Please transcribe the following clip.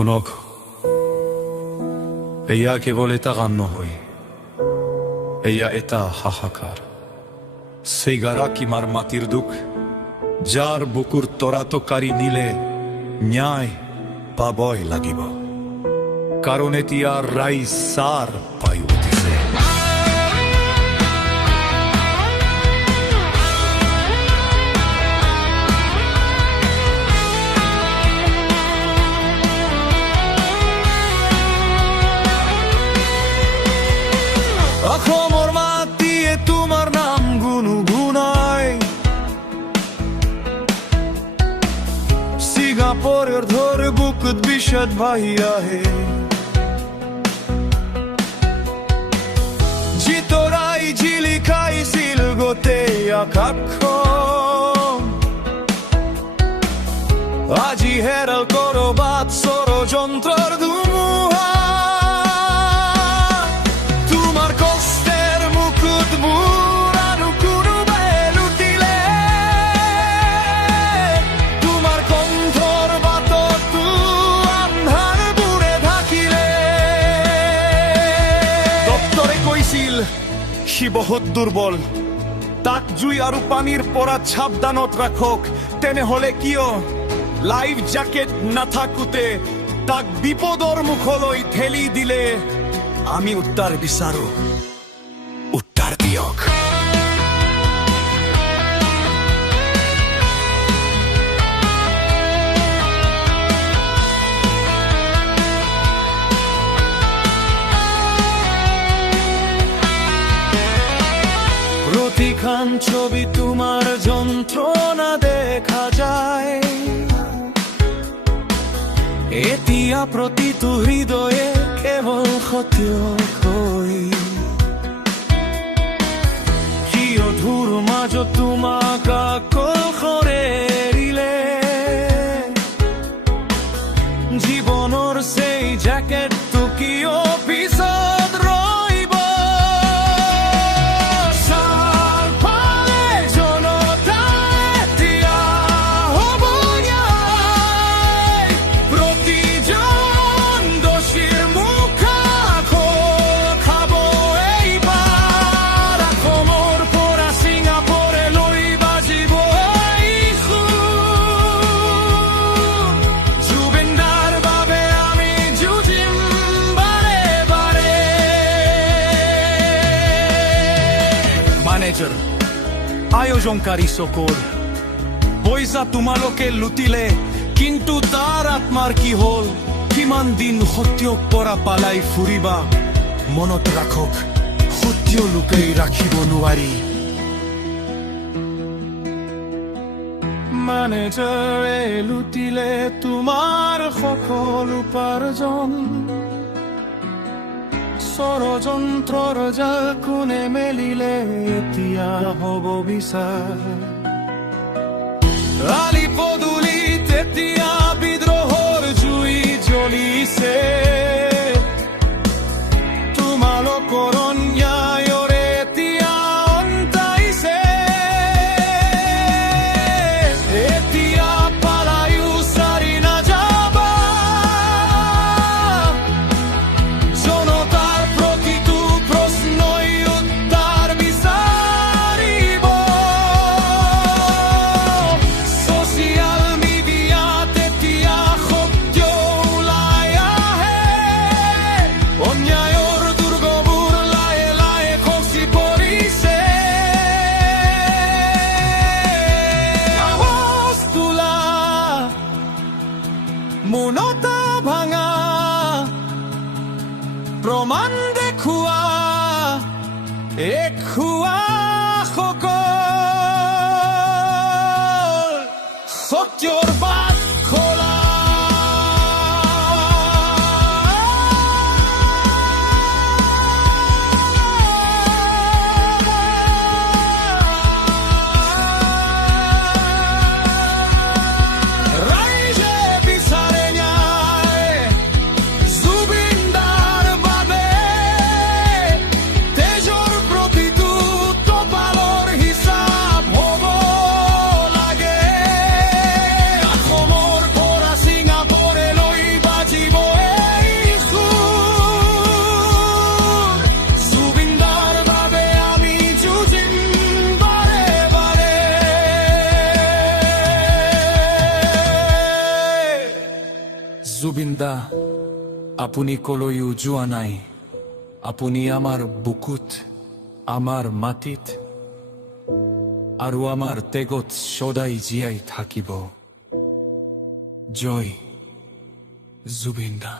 শুনক, এয়া কেৱল এটা গান নহয়, এয়া এটা হাহাকাৰ। চেগাৰা কিমাৰ মাটিৰ দুখ, যাৰ বুকুৰ তৰাটো কাঢ়ি নিলে ন্যায় পাবই লাগিব, কাৰণ এতিয়া ৰাইজ চাৰ পাই উঠিছে। অসমৰ মাটিয়ে তোমাৰ নাম গুণগুণায়, ছিংগাপুৰৰ ধৰ বুকুত বিষাদ ভাহি আহে, যিতৰাই জিলিকাইছিল গোটেই আকাশখন, আজি হেৰাল কৰবাত ষড়যন্ত্ৰৰ ধুমুহা। সি বহুত দুৰ্বল, তাক জুই আৰু পানীৰ পৰা সাৱধানত ৰাখক। তেনেহলে কিয় লাইফ জ্যাকেট নাথাকোতে তাক বিপদৰ মুখলৈ ঠেলি দিলে? আমি উত্তৰ বিচাৰো, উত্তৰ দিয়ক। প্ৰতিখন ছবি তোমাৰ যন্ত্ৰণা দেখা যায়, এতিয়া প্ৰতিটো হৃদয়ে কেৱল সত্যকৈ, কিয় ধূৰ মাজত তোমাক আকৰ্ষণে এৰিলে? জীৱনৰ সেই জেকেটটো কিয় পিছত ৰৈব? আয়োজনকাৰী সকল, পইচা তোমালোকে লুটিলে, কিন্তু তাৰ আত্মাৰ কি হল? কিমান দিন সত্যৰ পৰা পালাই ফুৰিবা? মনত ৰাখক, সত্য লোকেই ৰাখিব নোৱাৰি। মেনেজাৰে লুটিলে তোমাৰ সকলো উপাৰ্জন, ষড়যন্ত্ৰৰ জাল কোনে মেলিলে? এতিয়া হ'ব বিচাৰ। আলি পদূলিত এতিয়া বিদ্ৰোহৰ জুই জ্বলিছে, তোমালোকৰ অন্যায়ৰে এতিয়া অন্ত আহিছে। এতিয়া পালায়ো চাৰি নাযাবা, জনতাৰ প্ৰতিটো প্ৰশ্নই উত্তৰ বিচাৰিব। ছচিয়েল মিডিয়াত এতিয়া সত্য ওলাই আহে, অন্যায়ৰ দুৰ্গবোৰ লাহে লাহে খচি পৰিছে। আৱাজ তোলা, মৌনতা ভাঙা, প্ৰমাণ দেখুওৱা, দেখুওৱা সকল, সত্যৰ বাট খোলা। ৰাইজে বিচাৰে ন্যায়, জুবিনদাৰ বাবে তেজৰ প্ৰতিটো জুবিনদা আপুনি কলৈও যোৱা নাই আপুনি আমাৰ বুকুত আমাৰ মাটিত আৰু আমাৰ তেগত সদায় জীয়াই থাকিব জয় জুবিনদা